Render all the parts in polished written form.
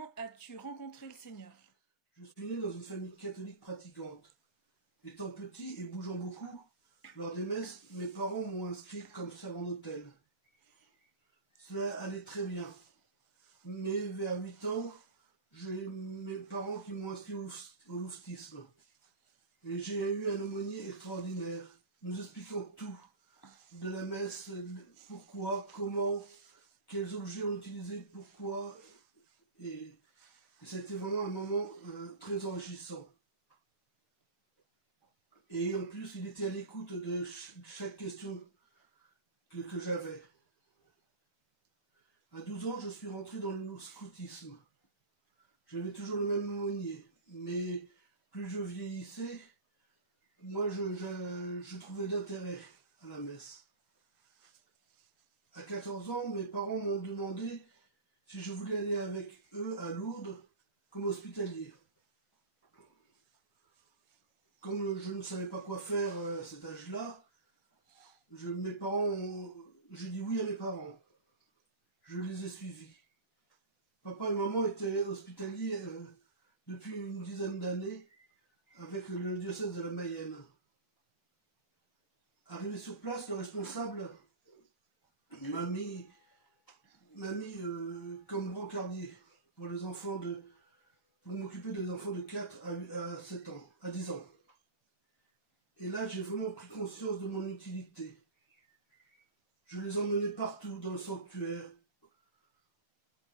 Comment as-tu rencontré le Seigneur? Je suis né dans une famille catholique pratiquante. Étant petit et bougeant beaucoup, lors des messes, mes parents m'ont inscrit comme servant d'autel. Cela allait très bien. Mais vers 8 ans, j'ai mes parents qui m'ont inscrit au louftisme. Et j'ai eu un aumônier extraordinaire, nous expliquant tout de la messe, pourquoi, comment, quels objets on utilisait, pourquoi. Et ça a été vraiment un moment très enrichissant. Et en plus, il était à l'écoute de chaque question que j'avais. À 12 ans, je suis rentré dans le scoutisme. J'avais toujours le même aumônier, mais plus je vieillissais, moi je trouvais d'intérêt à la messe. À 14 ans, mes parents m'ont demandé si je voulais aller avec eux à Lourdes comme hospitalier. Comme je ne savais pas quoi faire à cet âge-là, j'ai dit oui à mes parents. Je les ai suivis. Papa et maman étaient hospitaliers depuis une dizaine d'années avec le diocèse de la Mayenne. Arrivé sur place, le responsable m'a mis comme brancardier pour m'occuper des enfants de 4 à 7 ans, à 10 ans. Et là, j'ai vraiment pris conscience de mon utilité. Je les emmenais partout dans le sanctuaire,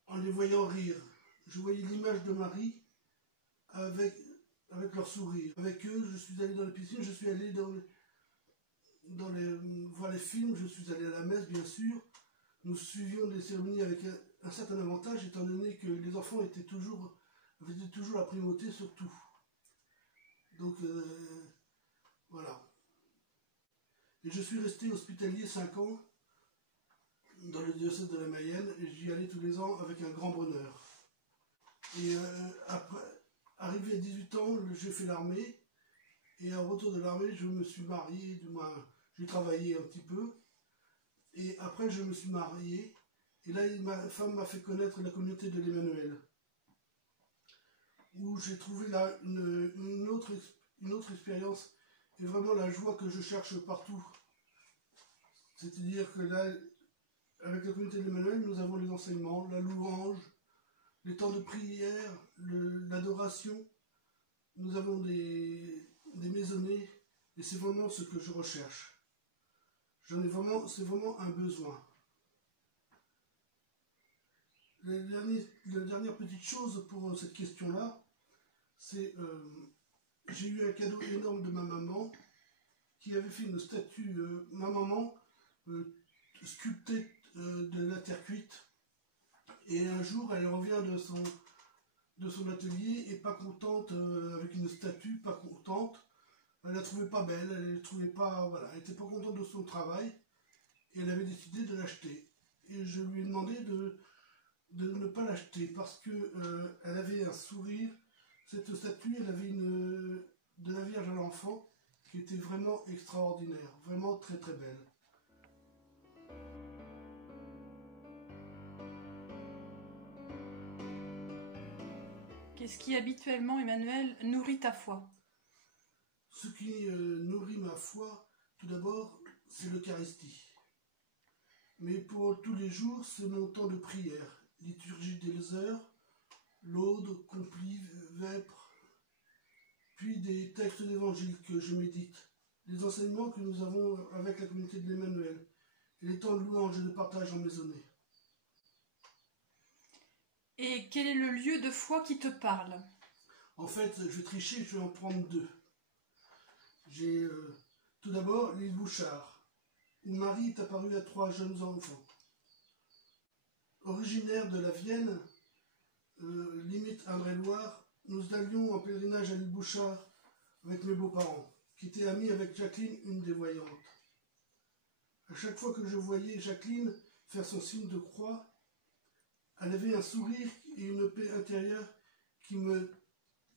en les voyant rire. Je voyais l'image de Marie avec leur sourire. Avec eux, je suis allé dans les piscines, je suis allé voir les films, je suis allé à la messe, bien sûr. Nous suivions des cérémonies avec un certain avantage, étant donné que les enfants avaient toujours la primauté sur tout. Donc, voilà. Et je suis resté hospitalier 5 ans dans le diocèse de la Mayenne, et j'y allais tous les ans avec un grand bonheur. Et après, arrivé à 18 ans, j'ai fait l'armée, et au retour de l'armée, je me suis marié, du moins, j'ai travaillé un petit peu, et après je me suis marié, et là ma femme m'a fait connaître la communauté de l'Emmanuel, où j'ai trouvé là une autre expérience, et vraiment la joie que je cherche partout. C'est-à-dire que là, avec la communauté de l'Emmanuel, nous avons les enseignements, la louange, les temps de prière, l'adoration. Nous avons des maisonnées, et c'est vraiment ce que je recherche. C'est vraiment un besoin. La dernière petite chose pour cette question-là, c'est j'ai eu un cadeau énorme de ma maman, qui avait fait une statue, ma maman, sculptée de la terre cuite. Et un jour, elle revient de son atelier, et pas contente, avec une statue, pas contente. Elle la trouvait pas belle, elle était pas contente de son travail, et elle avait décidé de l'acheter. Et je lui ai demandé de ne pas l'acheter, parce que elle avait un sourire, cette statue, elle avait de la Vierge à l'enfant, qui était vraiment extraordinaire, vraiment très très belle. Qu'est-ce qui habituellement, Emmanuel, nourrit ta foi? Ce qui nourrit ma foi, tout d'abord, c'est l'Eucharistie. Mais pour tous les jours, c'est mon temps de prière, liturgie des heures, laude, complive, vêpres, puis des textes d'évangile que je médite, les enseignements que nous avons avec la communauté de l'Emmanuel, et les temps de louange et de partage en maisonnée. Et quel est le lieu de foi qui te parle? En fait, je vais tricher, je vais en prendre 2. J'ai tout d'abord l'île Bouchard, où Marie est apparue à 3 jeunes enfants. Originaire de la Vienne, limite Indre-et-Loire, nous allions en pèlerinage à l'île Bouchard avec mes beaux-parents, qui étaient amis avec Jacqueline, une des voyantes. À chaque fois que je voyais Jacqueline faire son signe de croix, elle avait un sourire et une paix intérieure qui me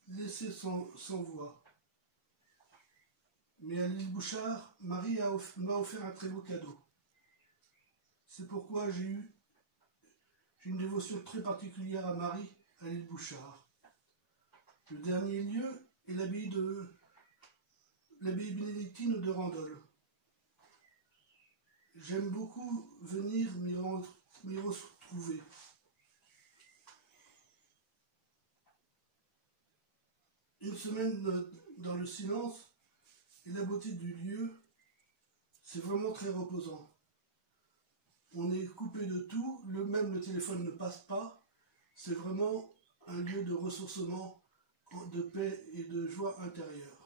laissaient sans voix. Mais à l'île Bouchard, Marie m'a offert un très beau cadeau. C'est pourquoi j'ai une dévotion très particulière à Marie, à l'île Bouchard. Le dernier lieu est l'abbaye bénédictine de Randol. J'aime beaucoup venir m'y retrouver. Une semaine dans le silence et la beauté du lieu, c'est vraiment très reposant. On est coupé de tout, même le téléphone ne passe pas. C'est vraiment un lieu de ressourcement, de paix et de joie intérieure.